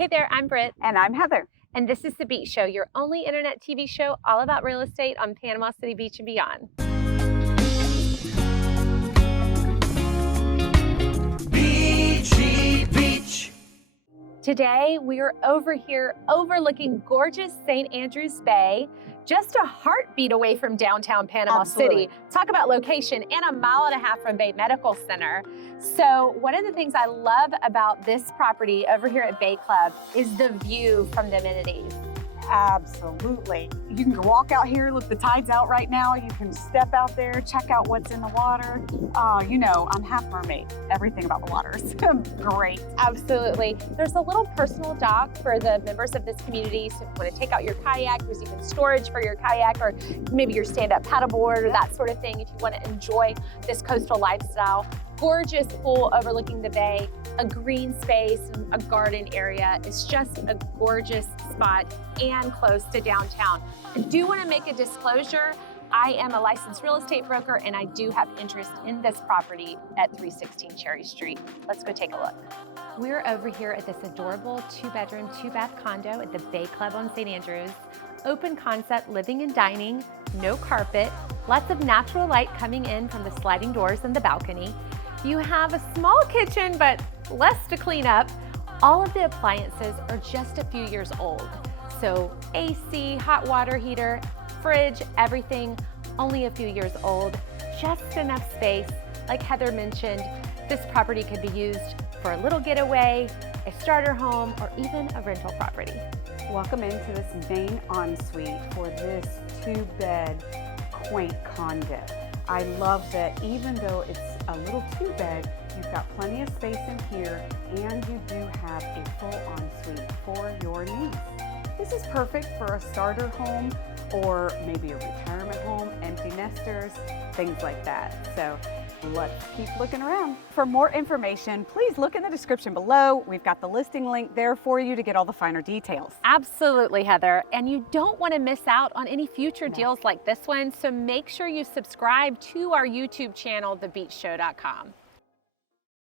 Hey there, I'm Britt. And I'm Heather. And this is The Beach Show, your only internet TV show all about real estate on Panama City Beach and beyond. Beachy Beach. Today, we are over here overlooking gorgeous St. Andrews Bay, just a heartbeat away from downtown Panama Absolutely. City. Talk about location, and a mile and a half from Bay Medical Center. So one of the things I love about this property over here at Bay Club is the view from the amenities. Absolutely. You can walk out here, look, the tide's out right now. You can step out there, check out what's in the water. You know, I'm half mermaid. Everything about the water is great. Absolutely. There's a little personal dock for the members of this community. So if you want to take out your kayak, there's even storage for your kayak or maybe your stand-up paddleboard or that sort of thing if you want to enjoy this coastal lifestyle. Gorgeous pool overlooking the bay, a green space, and a garden area. It's just a gorgeous spot and close to downtown. I do want to make a disclosure. I am a licensed real estate broker and I do have interest in this property at 316 Cherry Street. Let's go take a look. We're over here at this adorable 2-bedroom, 2-bath condo at the Bay Club on St. Andrews. Open concept living and dining, no carpet, lots of natural light coming in from the sliding doors and the balcony. You have a small kitchen, but less to clean up. All of the appliances are just a few years old. So AC, hot water heater, fridge, everything only a few years old. Just enough space. Like Heather mentioned, this property could be used for a little getaway, a starter home, or even a rental property. Welcome into this main ensuite for this 2-bed quaint condo. I love that even though it's a little 2-bed, you've got plenty of space in here and you do have a full ensuite for your needs. This is perfect for a starter home or maybe a retirement home, empty nesters, things like that. So let's keep looking around. For more information, please look in the description below. We've got the listing link there for you to get all the finer details. Absolutely, Heather. And you don't want to miss out on any future deals like this one. So make sure you subscribe to our YouTube channel, thebeachshow.com.